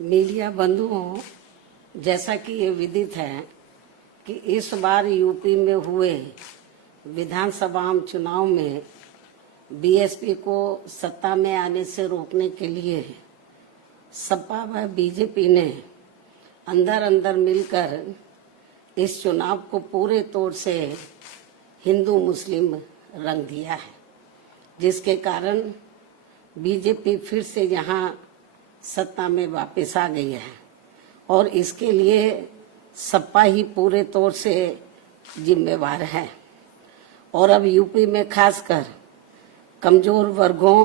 Media बंधुओं, जैसा कि ये विदित है कि इस बार यूपी में हुए विधानसभा चुनाव में बीएसपी को सत्ता में आने से रोकने के लिए सपा व बीजेपी ने अंदर अंदर मिलकर इस चुनाव को पूरे तौर से हिंदू मुस्लिम रंग दिया है, जिसके कारण बीजेपी फिर से यहाँ सत्ता में वापस आ गई है और इसके लिए सपा ही पूरे तौर से जिम्मेवार है। और अब यूपी में खासकर कमजोर वर्गों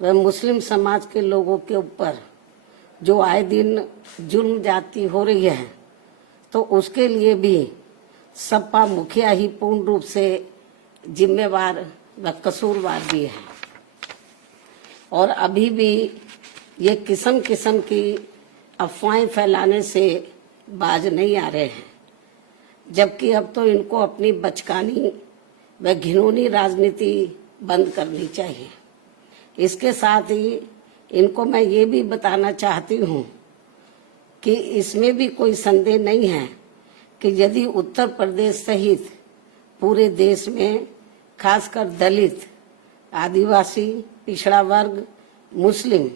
व मुस्लिम समाज के लोगों के ऊपर जो आए दिन जुल्म जाती हो रही है, तो उसके लिए भी सपा मुखिया ही पूर्ण रूप से जिम्मेवार व कसूरवार भी है। और अभी भी ये किस्म किस्म की अफवाहें फैलाने से बाज नहीं आ रहे हैं, जबकि अब तो इनको अपनी बचकानी व घिनौनी राजनीति बंद करनी चाहिए। इसके साथ ही इनको मैं ये भी बताना चाहती हूँ कि इसमें भी कोई संदेह नहीं है कि यदि उत्तर प्रदेश सहित पूरे देश में खासकर दलित, आदिवासी, पिछड़ा वर्ग, मुस्लिम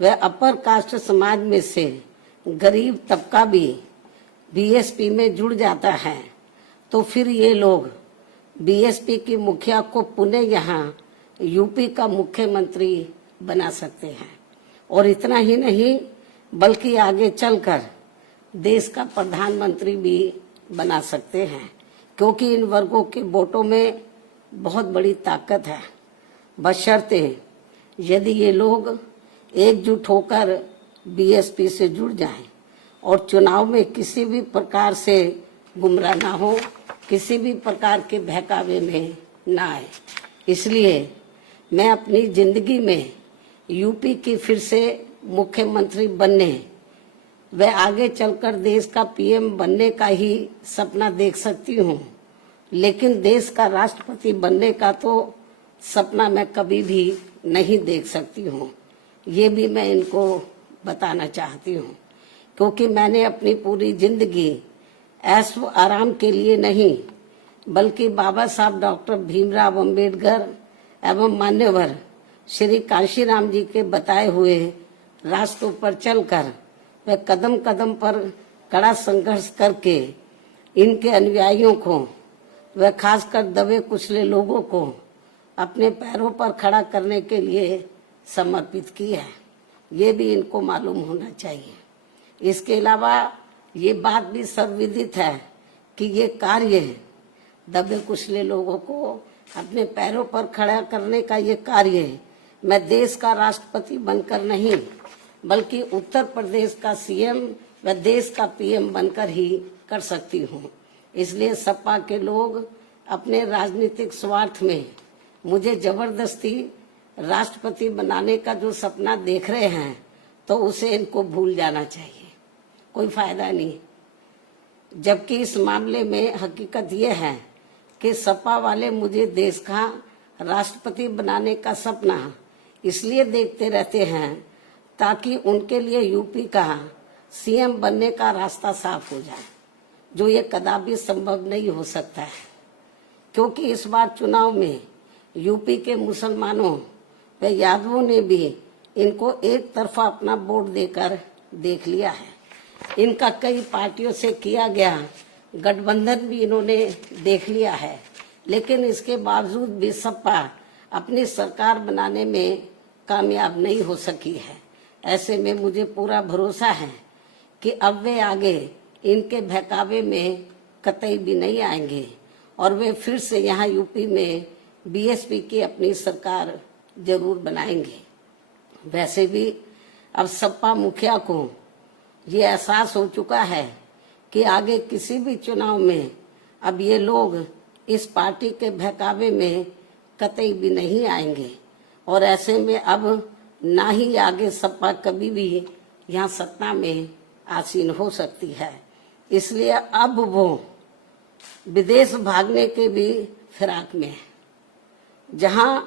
व अपर कास्ट समाज में से गरीब तबका भी बीएसपी में जुड़ जाता है, तो फिर ये लोग बीएसपी की मुखिया को पुनः यहाँ यूपी का मुख्यमंत्री बना सकते हैं। और इतना ही नहीं बल्कि आगे चलकर देश का प्रधानमंत्री भी बना सकते हैं, क्योंकि इन वर्गों के वोटों में बहुत बड़ी ताकत है, बशर्ते यदि ये लोग एकजुट होकर बीएसपी से जुड़ जाएं और चुनाव में किसी भी प्रकार से गुमराह ना हो, किसी भी प्रकार के बहकावे में ना आए। इसलिए मैं अपनी जिंदगी में यूपी की फिर से मुख्यमंत्री बनने व आगे चलकर देश का पीएम बनने का ही सपना देख सकती हूँ, लेकिन देश का राष्ट्रपति बनने का तो सपना मैं कभी भी नहीं देख सकती हूँ। ये भी मैं इनको बताना चाहती हूँ, क्योंकि मैंने अपनी पूरी जिंदगी ऐश व आराम के लिए नहीं बल्कि बाबा साहब डॉक्टर भीमराव अंबेडकर एवं मान्यवर श्री कांशीराम जी के बताए हुए रास्तों पर चलकर व कदम कदम पर कड़ा संघर्ष करके इनके अनुयायियों को व खासकर दबे कुचले लोगों को अपने पैरों पर खड़ा करने के लिए समर्पित की है। ये भी इनको मालूम होना चाहिए। इसके अलावा ये बात भी सर्वविदित है कि ये कार्य दबे कुचले लोगों को अपने पैरों पर खड़ा करने का ये कार्य मैं देश का राष्ट्रपति बनकर नहीं बल्कि उत्तर प्रदेश का सीएम व देश का पीएम बनकर ही कर सकती हूँ। इसलिए सपा के लोग अपने राजनीतिक स्वार्थ में मुझे जबरदस्ती राष्ट्रपति बनाने का जो सपना देख रहे हैं, तो उसे इनको भूल जाना चाहिए, कोई फायदा नहीं। जबकि इस मामले में हकीकत यह है कि सपा वाले मुझे देश का राष्ट्रपति बनाने का सपना इसलिए देखते रहते हैं ताकि उनके लिए यूपी का सीएम बनने का रास्ता साफ हो जाए, जो ये कदापि संभव नहीं हो सकता है। क्योंकि इस बार चुनाव में यूपी के मुसलमानों व यादवों ने भी इनको एक तरफा अपना वोट देकर देख लिया है। इनका कई पार्टियों से किया गया गठबंधन भी इन्होंने देख लिया है, लेकिन इसके बावजूद भी सपा अपनी सरकार बनाने में कामयाब नहीं हो सकी है। ऐसे में मुझे पूरा भरोसा है कि अब वे आगे इनके बहकावे में कतई भी नहीं आएंगे और वे फिर से यहाँ यूपी में बीएसपी की अपनी सरकार जरूर बनाएंगे। वैसे भी अब सपा मुखिया को ये एहसास हो चुका है कि आगे किसी भी चुनाव में अब ये लोग इस पार्टी के बहकावे में कतई भी नहीं आएंगे और ऐसे में अब ना ही आगे सपा कभी भी यहाँ सत्ता में आसीन हो सकती है। इसलिए अब वो विदेश भागने के भी फिराक में है, जहां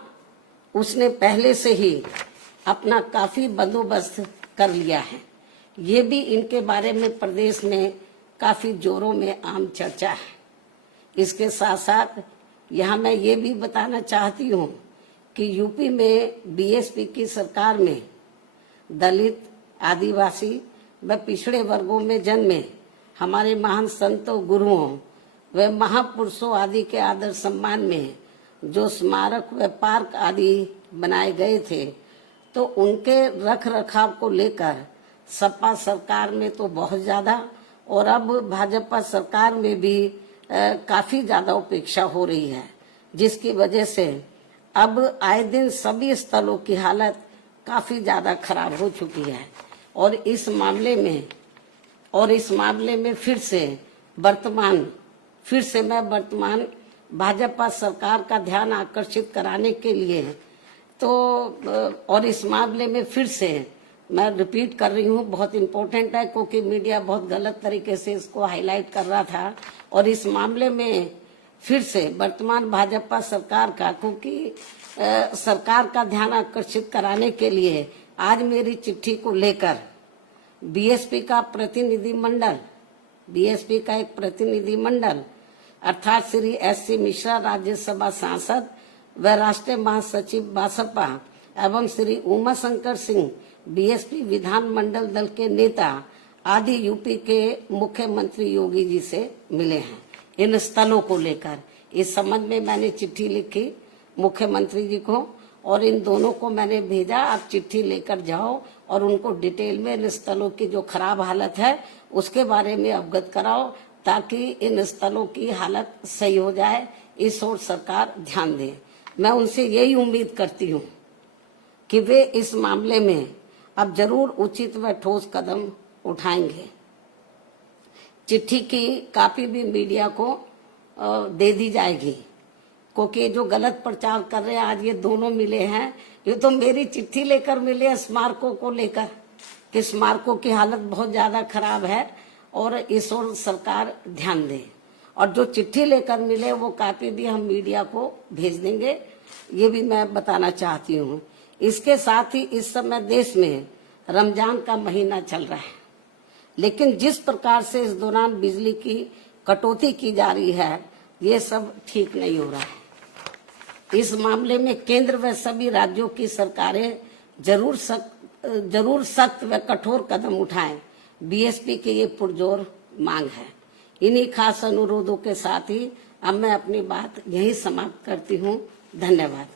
उसने पहले से ही अपना काफी बंदोबस्त कर लिया है, ये भी इनके बारे में प्रदेश में काफी जोरों में आम चर्चा है। इसके साथ साथ यहाँ मैं ये भी बताना चाहती हूँ कि यूपी में बीएसपी की सरकार में दलित, आदिवासी व पिछड़े वर्गों में जन्मे हमारे महान संतों, गुरुओं व महापुरुषों आदि के आदर सम्मान में जो स्मारक व पार्क आदि बनाए गए थे, तो उनके रख रखाव को लेकर सपा सरकार में तो बहुत ज्यादा और अब भाजपा सरकार में भी काफी ज्यादा उपेक्षा हो रही है, जिसकी वजह से अब आए दिन सभी स्थलों की हालत काफी ज्यादा खराब हो चुकी है। और इस मामले में फिर से मैं वर्तमान भाजपा सरकार का ध्यान आकर्षित कराने के लिए और इस मामले में फिर से मैं रिपीट कर रही हूँ, बहुत इम्पोर्टेंट है क्योंकि मीडिया बहुत गलत तरीके से इसको हाईलाइट कर रहा था। और इस मामले में फिर से वर्तमान भाजपा सरकार का, क्योंकि सरकार का ध्यान आकर्षित कराने के लिए आज मेरी चिट्ठी को लेकर बीएसपी का एक प्रतिनिधि मंडल अर्थात श्री एस.सी. मिश्रा, राज्यसभा सांसद व राष्ट्रीय महासचिव बसपा एवं श्री उमा शंकर सिंह, बीएसपी विधानमंडल दल के नेता आदि यूपी के मुख्यमंत्री योगी जी से मिले हैं। इन स्थलों को लेकर इस संबंध में मैंने चिट्ठी लिखी मुख्यमंत्री जी को और इन दोनों को मैंने भेजा, आप चिट्ठी लेकर जाओ और उनको डिटेल में इन स्थलों की जो खराब हालत है उसके बारे में अवगत कराओ, ताकि इन स्थलों की हालत सही हो जाए। इस ओर सरकार ध्यान दे। मैं उनसे यही उम्मीद करती हूँ कि वे इस मामले में अब जरूर उचित व ठोस कदम उठाएंगे। चिट्ठी की कॉपी भी मीडिया को दे दी जाएगी, क्योंकि जो गलत प्रचार कर रहे हैं आज ये दोनों मिले हैं, ये तो मेरी चिट्ठी लेकर मिले स्मारकों को लेकर कि स्मारकों की हालत बहुत ज्यादा खराब है और इस ओर सरकार ध्यान दे। और जो चिट्ठी लेकर मिले वो कॉपी भी हम मीडिया को भेज देंगे, ये भी मैं बताना चाहती हूँ। इसके साथ ही इस समय देश में रमजान का महीना चल रहा है, लेकिन जिस प्रकार से इस दौरान बिजली की कटौती की जा रही है ये सब ठीक नहीं हो रहा है। इस मामले में केंद्र व सभी राज्यों की सरकारें जरूर सख्त व कठोर कदम उठाएं। बीएसपी की ये पुरजोर मांग है। इन्हीं खास अनुरोधों के साथ ही अब मैं अपनी बात यहीं समाप्त करती हूँ। धन्यवाद।